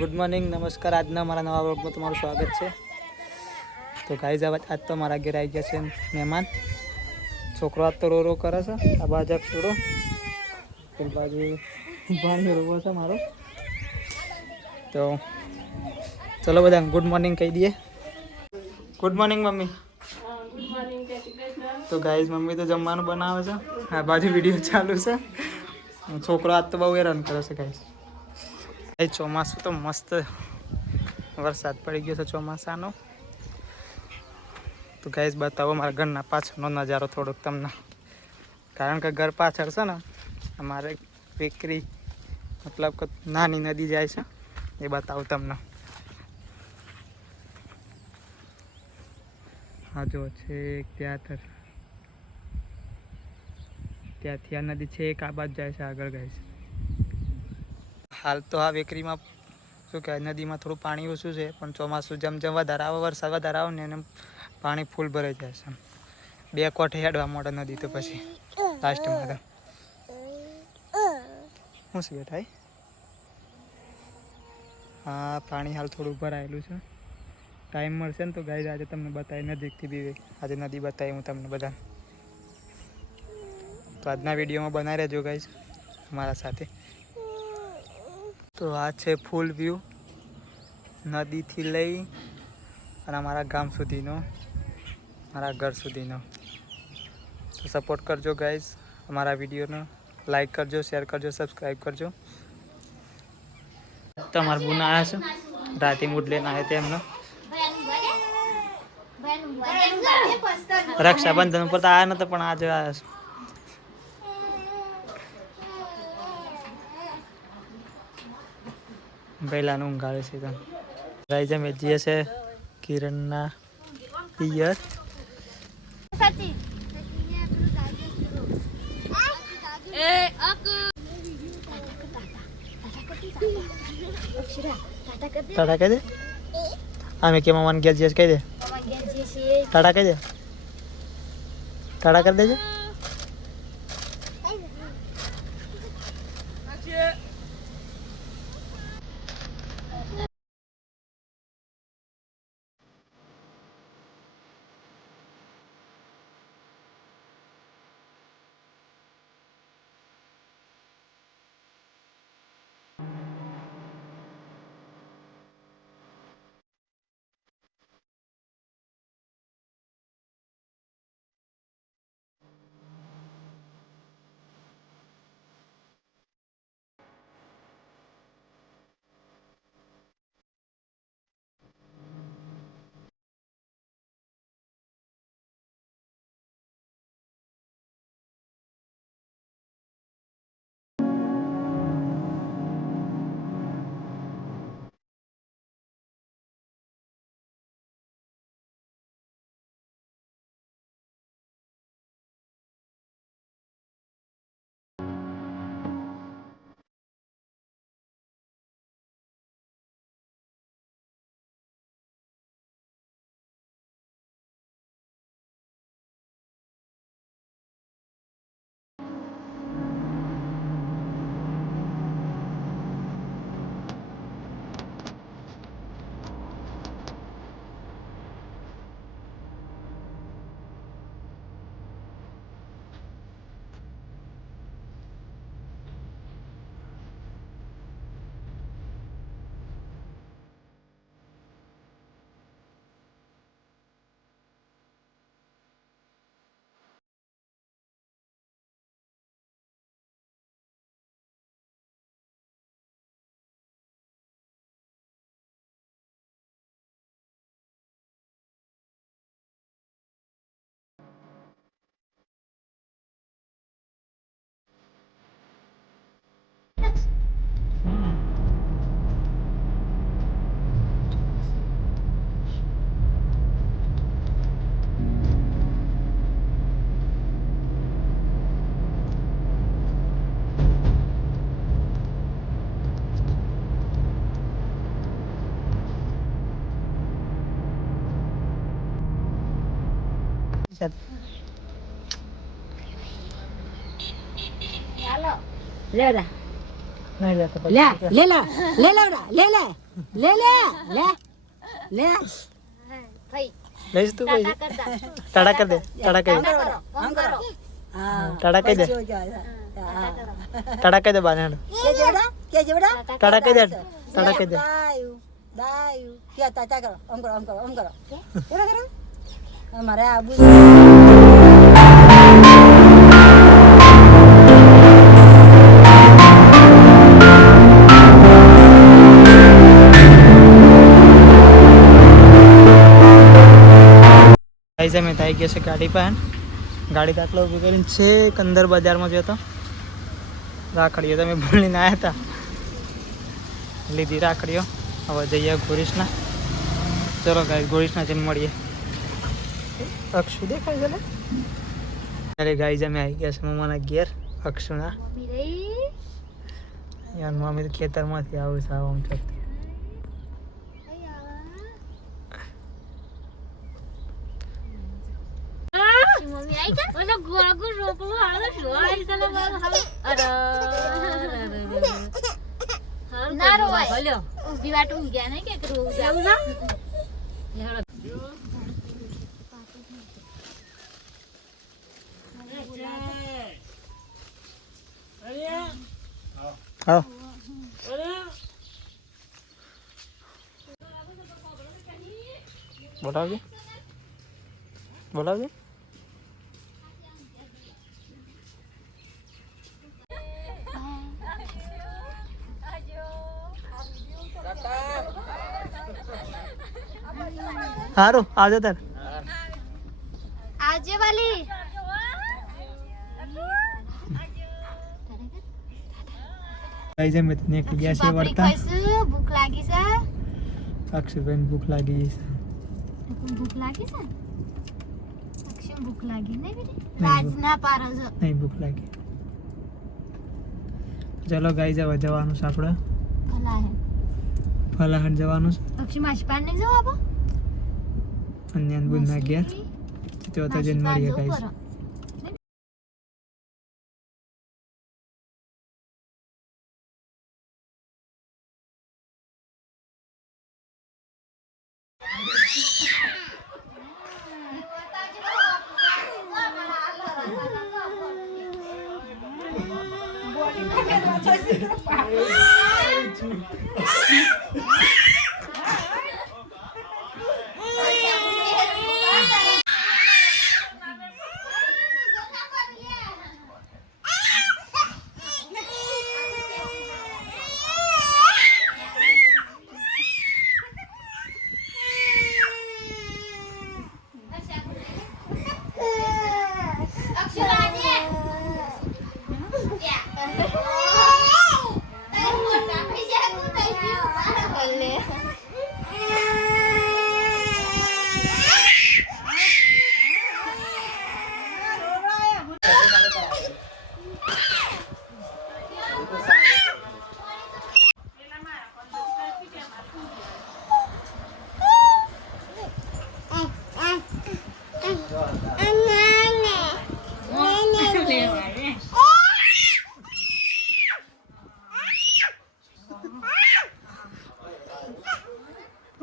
Good morning, નમસ્કાર. આજના મારા નવા બ્લોગમાં તમારું સ્વાગત છે. તો ગાઈઝ આજ તો મારા ઘેર આવી ગયા છે મહેમાન. છોકરો આજ તો રો કરે છે. આ બાજુ છોડો પેલી બાજુ પાણી રોવો છે મારો. તો ચલો બધા ગુડ મોર્નિંગ કહી દઈએ. Good morning mummy. તો ગાઈઝ મમ્મી તો જમવાનું બનાવે છે. આ બાજુ વિડીયો ચાલુ છે. છોકરો આજ તો બહુ હેરાન કરે છે ગાઈઝ. ચોમાસું તો મસ્ત વરસાદ પડી ગયો છે ચોમાસાનો. તો ગાઈઝ બતાવો મારા ઘરના પાછળનો નજારો થોડોક તમને, કારણ કે ઘર પાછળ છે ને અમારે વેકરી મતલબ કે નાની નદી જાય છે, એ બતાવું તમને. હા જો છે ત્યાંથી આ નદી છે એક આ બાજુ જાય છે આગળ ગાઈઝ. હાલ તો આ વેકરીમાં શું કહેવાય, નદીમાં થોડું પાણી ઓછું છે, પણ ચોમાસું જેમ જેમ વધારે આવે, વરસાદ વધારે આવે ને એમ પાણી ફૂલ ભરાઈ જાય છે. બે કોઠે હેડવા મોટા નદી તો પછી લાસ્ટમાં તો શું છે બેઠા. હા પાણી હાલ થોડું ભરાયેલું છે. ટાઈમ મળશે ને તો ગાઈઝ આજે તમને બતાવી નજીકથી બી, આજે નદી બતાવી હું તમને બધા. તો આજના વિડીયોમાં બનાવી રહેજો ગાઈઝ મારા સાથે. તો આ છે ફૂલ વ્યૂ નદીથી લઈ અને અમારા ગામ સુધીનો, મારા ઘર સુધીનો. તો સપોર્ટ કરજો ગાઈઝ અમારા વિડીયોનો, લાઈક કરજો, શેર કરજો, સબસ્ક્રાઈબ કરજો. તમારા બુના આવ્યા છે, રાતે મૂડ લઈને આવ્યા હતા એમનો. રક્ષાબંધન ઉપર તો આવ્યા નતા, પણ આજે આવ્યા છે. પહેલાનું ઊંઘ આવે છે. ગાઈઝ અમે જઈએ છે કિરણના પિયર. ટાટા કહી દે. અમે કે મમ્માને ઘેર જઈએ કહી દે. ટાટા કહી દે. ટાટા કરી દેજે. Lera. Lela, lela, lela, lela. લે લે લે લે લઈશ તું પૈસા ટાટા કરી દે ટાટા કરી દે આમ કરો હા ટાટા કહી દે ટાટા કહી દે બાને કે જેવડા ટાટા કહી દે ટાટા કહી દે દાયુ કે તાતા કરો આમ કરો એડા કરો અમારે આબુ ગાઈઝ અમે થઈ ગયા છે ગાડી પર ગાડી દાખલો ઊભી કરીને છે અંદર બજારમાં જતો રાખડીઓ તમે ભૂલીને આવ્યા હતા લીધી રાખડીઓ હવે જઈએ ગોરીશના ચલો ગાઈઝ ગોરીશના જઈને મળીએ અક્ષુ દેખાય છે અરે ગાઈઝ અમે આવી ગયા છે મમ્માના ઘેર અક્ષુના યાર મમ્મી તો ખેતરમાંથી આવું છે આમ ચકતી મમ્મી આઈ જા ઓલો ગોળગો રોકલો હાલો શું આઈ ચાલો અરે ના રોય ભલ્યો ઊભી વાટ ઊંઘ ગયા ને કે કરું જાવું ના હા બોલાવજે હારું આવજો તાર આજે વાલી ગાઈઝ અમે તો નીકળી ગયા છે વર્તા ભૂખ લાગી છે અક્ષુભાઈને ભૂખ લાગી છે ભૂખ લાગી છે અક્ષમ ભૂખ લાગી નહીં બેટી રાજ ના પારો છો નહીં ભૂખ લાગી ચલો ગાઈઝ હવે જવાનું છે આપણે ભલા હે ફલાહાર જવાનું છે અક્ષમ આશપાન નહીં જાવ આપો અન્ય બુધના ઘેર તો જઈને મળીએ ગાઈઝ